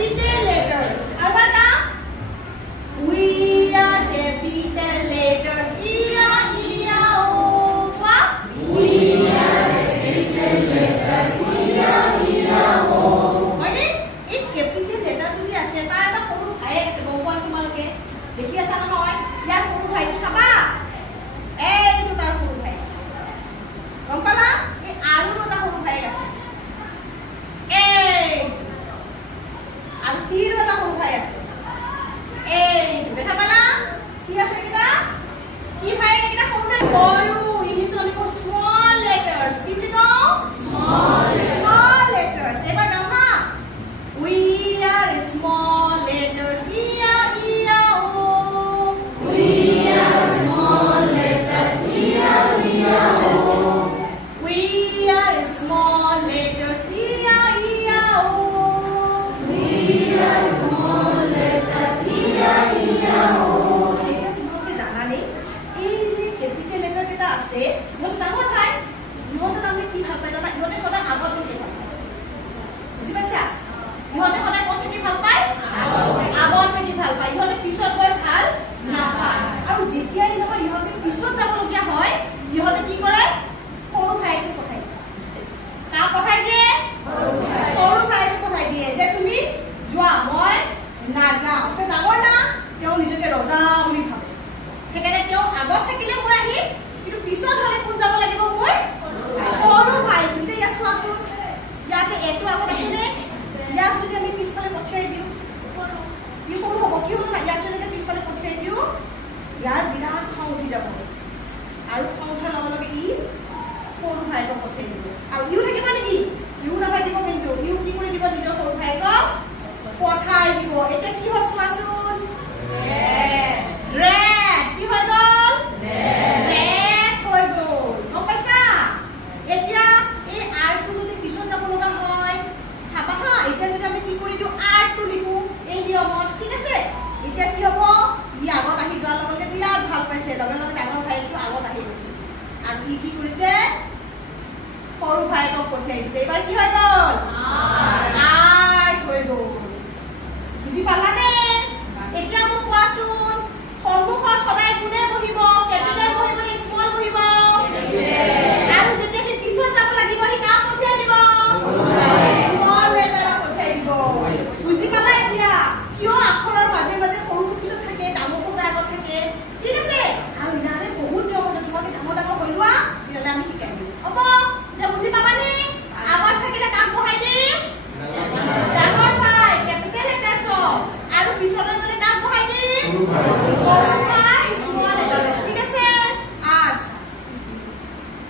capital letters. Our now we are capital letters. We are capital letters. Right? If capital letter to the asset, I have a full high as a bumper to Malke. The here son of oil, yet full high to Saba. Eh, to the full high. Compala, the Aru to the full high. Eh, and Tiro the full high. Eh, the Kabala, here say that. If I get a hundred for you, it is only for small letters. Did you know? Small letters. Ever come? We are small letters. E-A-E-A-O. We are small letters. E-A-E-A-O. We are small letters. E-A-E-A-O. We are small letters. E-A-E-A-O. Say, what the whole time? You want to tell me keep helping? You want to hold a about to give up. You may say, you want to hold a what to give help by? About to give help by. You want a piece of boy help? Napa. Our GTA, you know, you want a piece of the boy, you want to keep it? Four five to put it. Now, what I did? 4 5 to put it. That to me, Joa, boy, Naja. Okay, now what now? You only get a rosa, only come. Can I tell about the killer way? কিন্তু পিছত হলে কোন যাব লাগিব মোৰ সৰু ভাই কিন্তু ইয়াত চোৱাচোন ইয়াতে এটো আগত আছে নে ইয়াত যদি আমি পিছফালে পঠাই দিও ই সৰু হ'ব কি হ'ব না ইয়াত যদি পিছফালে পঠাই দিও ইয়াৰ বিৰাট খং উঠি যাব আৰু খং উঠাৰ লগে লগে ই সৰু ভাইক পঠাই দিব আৰু ইউ থাকিব নেকি ইউ নাথাকিব কিন্তু ইউ কি কৰি দিব নিজৰ সৰু ভাইক পঠাই দিব এটা কি হয় চোৱাচোন ৰেড কি হয় গল ৰেড এতিয়া এই আৰটো যদি পিছত যাব লগা হয় চাবা হা এতিয়া যদি আমি কি কৰি দিও আৰটো লিখো এই নিয়মত ঠিক আছে এতিয়া কি হ'ব ই আগত আহি যোৱাৰ লগে বিৰাট ভাল পাইছে লগে লগে ডাঙৰ ভাইটো আগত আহি গৈছে আৰু কি কৰিছে সৰু ভাইক পঠাই দিছে এবাৰ কি হৈ গল আৰ হৈ গল বুজি পালানে এতিয়া মোক কোৱাচোন সন্মুখত সদায় কোনে বহিব কেপিটেল বহিব নে স্মল বহিব আৰু যেতিয়া কি পিছত যাব লাগিব হি কাম পঠিয়াই দিব স্মল লেটাৰ পঠিয়াই দিব বুজি পালা এতিয়া কিয় আখৰৰ মাজে মাজে সৰুটো পিছত থাকে ডাঙৰটো আগত থাকে ঠিক আছে আৰু ইয়াৰে বহুত নিয়ম আছে তোমাকে ডাঙৰ ডাঙৰ হৈ লোৱা তেতিয়ালে আমি শিকাই দিম হ'ব এতিয়া বুজি পাবানে আগত থাকিলে কাম বহাই দিম ডাঙৰ ভাই কেপিটেল লেটাৰ আৰু পিছলৈ গলে কাম বহাই দিম